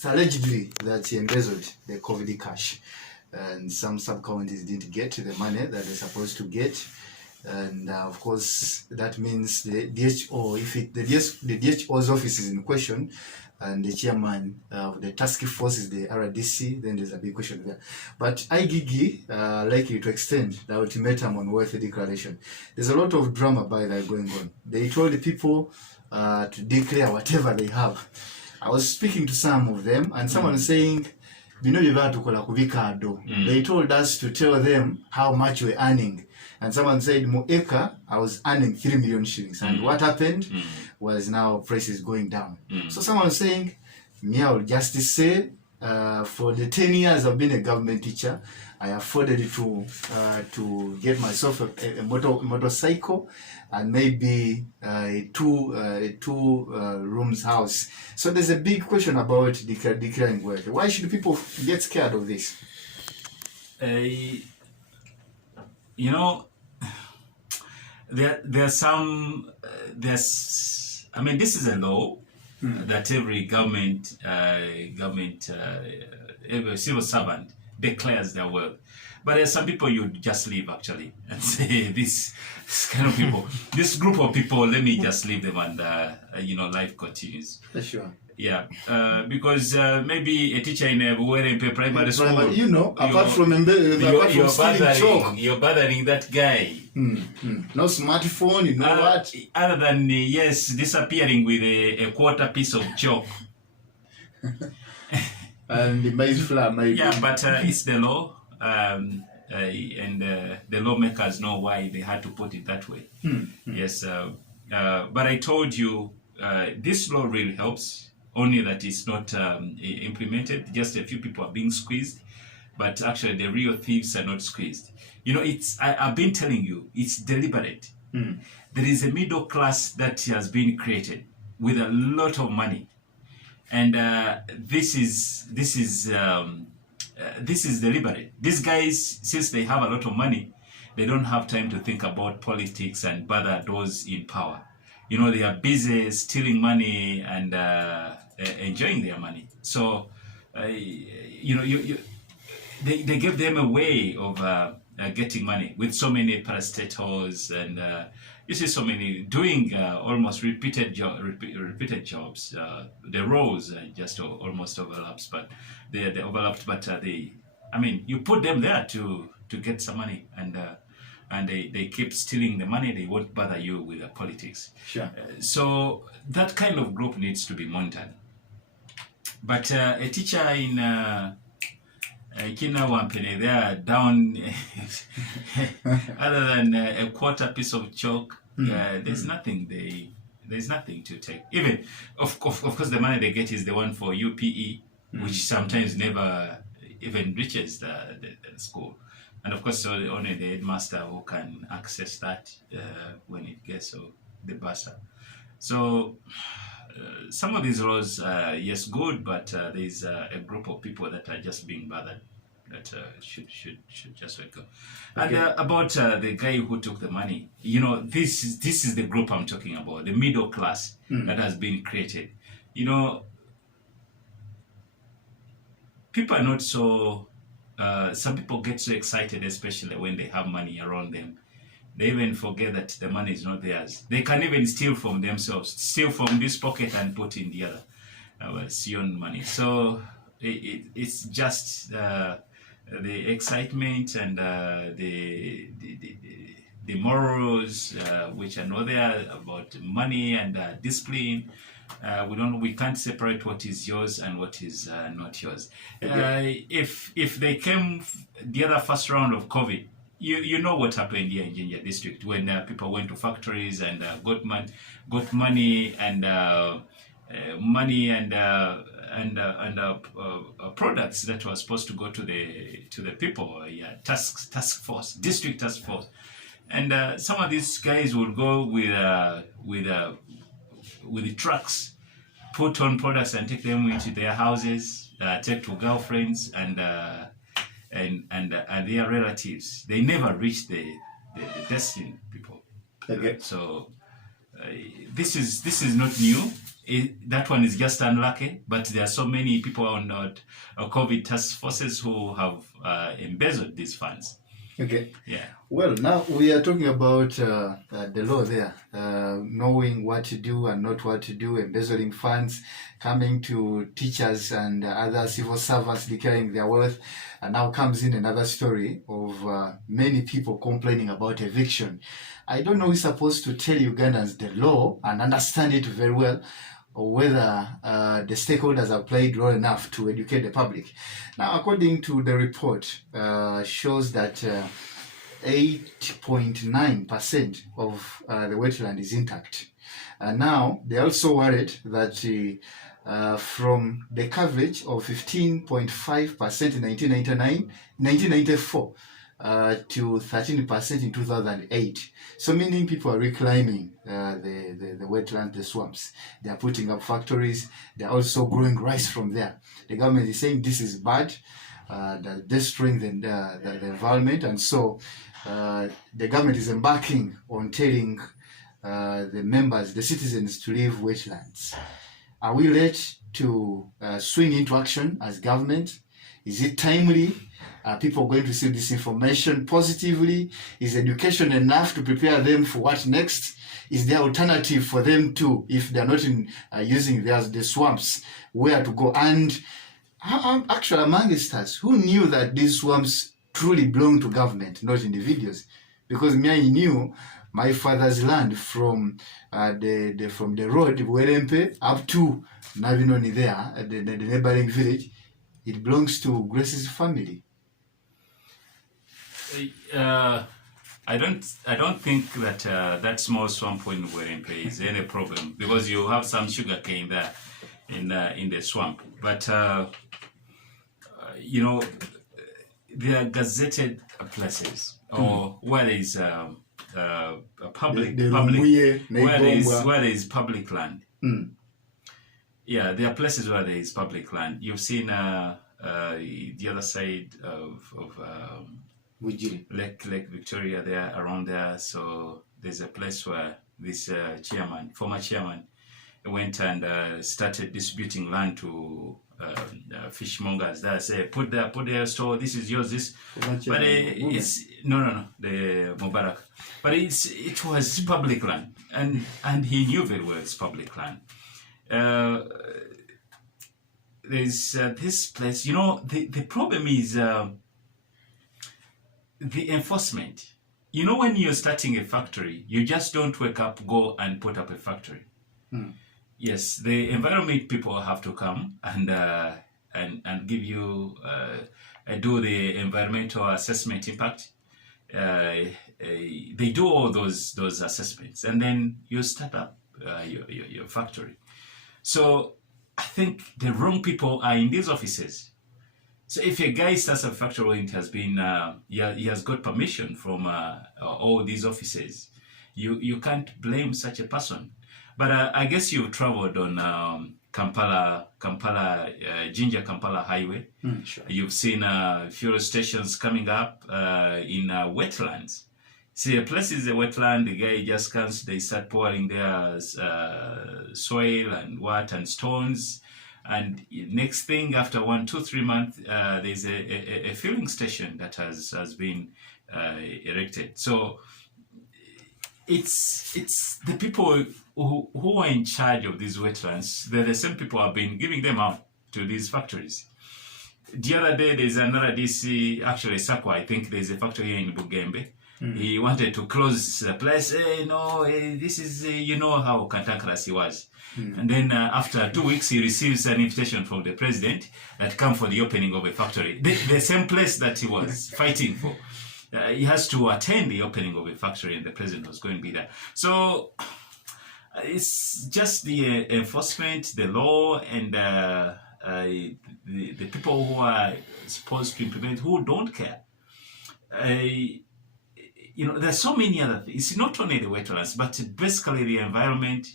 it's allegedly that he embezzled the COVID cash, and some sub-counties didn't get the money that they're supposed to get. And of course, that means the DHO, if the DHO's office is in question, and the chairman of the task force is the RDC, then there's a big question there. But IGG likely to extend the ultimatum on wealth declaration. There's a lot of drama by that going on. They told the people to declare whatever they have. I was speaking to some of them, and someone was saying, they told us to tell them how much we're earning. And someone said, Moeka, I was earning 3 million shillings. And what happened was now prices going down. So someone was saying, me, I will just say, for the 10 years I've been a government teacher, I afforded to get myself a motorcycle and maybe a two rooms house. So there's a big question about declaring wealth. Why should people get scared of this? You know, there's I mean, this is a law that every every civil servant declares their wealth. But there's some people you just leave actually and say this kind of people, this group of people, let me just leave them and life continues. Sure. Yeah, because maybe a teacher in a primary school, apart from you're bothering that guy. No smartphone, you know what? Other than disappearing with a quarter piece of chalk. And the maize flour, maybe. Yeah, but it's the law, and the lawmakers know why they had to put it that way. Yes, but I told you this law really helps. Only that it's not implemented. Just a few people are being squeezed, but actually the real thieves are not squeezed. I've been telling you, it's deliberate. There is a middle class that has been created with a lot of money, and this is deliberate. These guys, since they have a lot of money, they don't have time to think about politics and bother those in power. They are busy stealing money and enjoying their money. So, they give them a way of getting money with so many parastatals and you see so many doing almost repeated jobs. The roles just almost overlaps, but they overlapped. But you put them there to get some money and they keep stealing the money. They won't bother you with the politics. Sure. So that kind of group needs to be monitored. But a teacher in Kinawampene, they are down other than a quarter piece of chalk. There's nothing to take. Even of course the money they get is the one for UPE, which sometimes never even reaches the school. And of course, only the headmaster who can access that when it gets the bursar. So some of these laws are yes good, but there's a group of people that are just being bothered that should just let go. Okay. And about the guy who took the money, this is the group I'm talking about, the middle class that has been created. People are not so. Some people get so excited, especially when they have money around them. They even forget that the money is not theirs. They can even steal from themselves, steal from this pocket and put in the other. Sion money. So it's just the excitement and the morals which are not there about money and discipline. We can't separate what is yours and what is not yours. If they came the other first round of COVID, you know what happened here in Jinja district when people went to factories and got money and products that were supposed to go to the people. Task force, district task force, and some of these guys would go with the trucks, put on products and take them into their houses, take to girlfriends and their relatives. They never reach the destined people. Okay. So this is not new. that one is just unlucky, but there are so many people on COVID task forces who have embezzled these funds. Okay. Yeah. Well, now we are talking about the law there, knowing what to do and not what to do, embezzling funds, coming to teachers and other civil servants declaring their wealth. And now comes in another story of many people complaining about eviction. I don't know who's supposed to tell Ugandans the law and understand it very well, or whether the stakeholders have played role enough to educate the public. Now, according to the report, shows that 8.9% of the wetland is intact. Now, they also worried that from the coverage of 15.5% in 1994 to 13% in 2008. So meaning people are reclaiming the wetland, the swamps. They are putting up factories. They are also growing rice from there. The government is saying this is bad, they're destroying the environment, and so the government is embarking on telling the members, the citizens, to leave wetlands. Are we ready to swing into action as government? Is it timely? Are people going to receive this information positively? Is education enough to prepare them for what next? Is there alternative for them too, if they're not using the swamps, where to go? And actually, amongst us, who knew that these swamps truly belong to government, not individuals? Because me, I knew my father's land from the road, Werempe, up to Navinoni there, the neighboring village, it belongs to Grace's family. I don't think that that small swamp in Werempe is any problem, because you have some sugarcane there in the swamp. But you know, there are gazetted places or where there is public where there is public land. Yeah, there are places where there is public land. You've seen the other side of Lake Victoria there, around there. So there's a place where this former chairman, went and started distributing land to fishmongers. That say, put their store. This is yours. This, but it's no, the Mubarak. But it was public land, and he knew very well it's public land. There's this place. You know, the problem is the enforcement. You know, when you're starting a factory, you just don't wake up, go and put up a factory. Yes, the environment people have to come and give you do the environmental assessment impact. They do all those assessments, and then you start up your factory. So I think the wrong people are in these offices. So if a guy starts a factory, it has been he has got permission from all these offices, you can't blame such a person. But I guess you've traveled on Kampala Jinja Kampala Highway. Sure. You've seen fuel stations coming up in wetlands. See, a place is a wetland, the guy just comes, they start pouring their soil and stones. And next thing, after 1, 2, 3 months, there's a filling station that has been erected. So it's the people who are in charge of these wetlands. They're the same people who have been giving them out to these factories. The other day, there's another DC, actually Sakwa, I think there's a factory here in Bugembe. He wanted to close the place. This is, you know how cantankerous he was. And then after 2 weeks, he receives an invitation from the president that come for the opening of a factory. The same place that he was fighting for. He has to attend the opening of a factory, and the president was going to be there. So it's just the enforcement, the law, and the people who are supposed to implement who don't care. You know, there's so many other things. It's not only the wetlands, but basically the environment,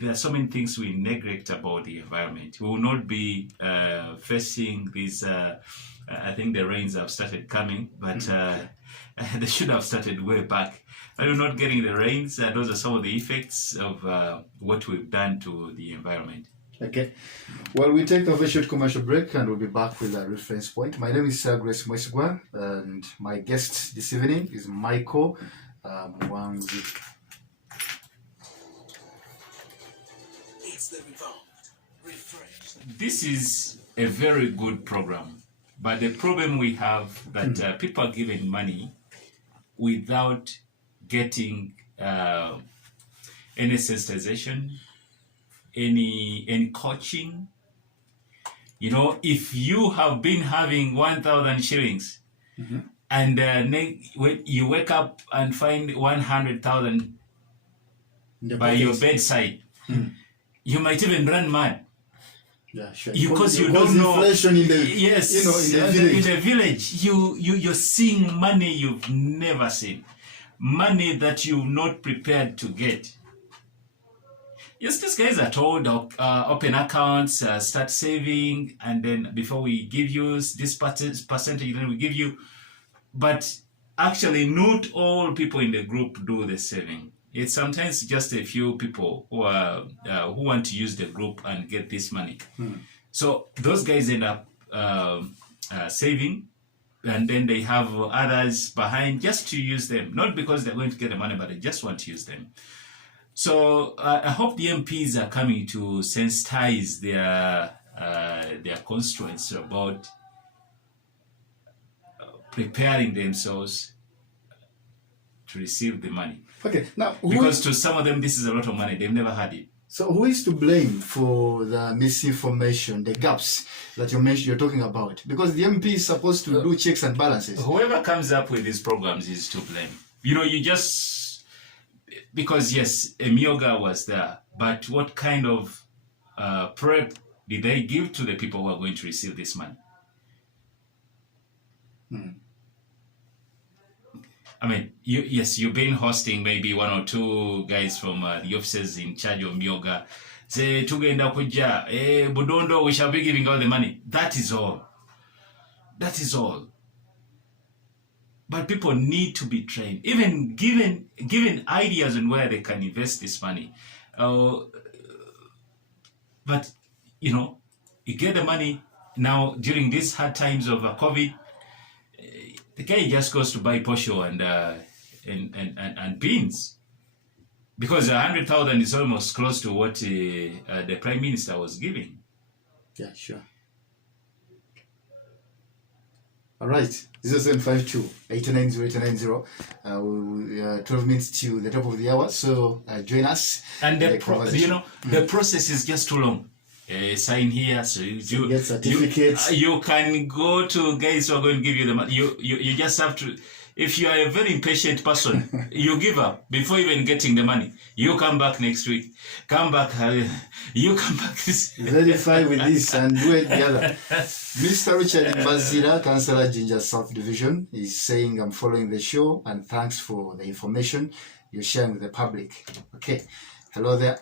there are so many things we neglect about the environment. We will not be facing these. I think the rains have started coming, but they should have started way back. But we're not getting the rains. Those are some of the effects of what we've done to the environment. Okay. Well, we take a very short commercial break and we'll be back with a reference point. My name is Sir Grace Mwesigwa, and my guest this evening is Michael Mwesigwa. This is a very good program, but the problem we have that people are given money without getting any sensitization, any coaching. You know, if you have been having 1,000 shillings and when you wake up and find 100,000 by your bedside, you might even run mad. Yeah, sure. Because you don't know. Inflation in the, yes, in the village. You're seeing money you've never seen, money that you're not prepared to get. Yes, these guys are told open accounts, start saving, and then before we give you this percentage, then we give you. But actually, not all people in the group do the saving. It's sometimes just a few people who are who want to use the group and get this money. So those guys end up saving, and then they have others behind just to use them, not because they're going to get the money, but they just want to use them. So I hope the MPs are coming to sensitize their constituents about preparing themselves to receive the money. Okay, now because to some of them this is a lot of money, they've never had it. So who is to blame for the misinformation, the gaps that you're talking about? Because the MP is supposed to do checks and balances. Whoever comes up with these programs is to blame. You know, you just because yes, Mwesigwa was there, but what kind of prep did they give to the people who are going to receive this money? I mean, you've been hosting maybe one or two guys from the officers in charge of Mwesigwa. Say, tugenda kuja, Budondo, we shall be giving out the money. That is all. That is all. But people need to be trained, even given ideas on where they can invest this money. But, you know, you get the money now during these hard times of COVID. The guy just goes to buy posho and beans, because 100,000 is almost close to what the Prime Minister was giving. Yeah, sure. All right, 0752 890 12 minutes to the top of the hour. So join us. And the process is just too long. Sign here, so you get certificates. You can go to guys who are going to give you the money. You just have to. If you are a very impatient person, you give up before even getting the money. You come back next week. Come back. You come back. Verify with this and do it the other. Mr. Richard Mbazira, Councillor Ginger South Division, is saying, I'm following the show and thanks for the information you're sharing with the public. Okay. Hello there.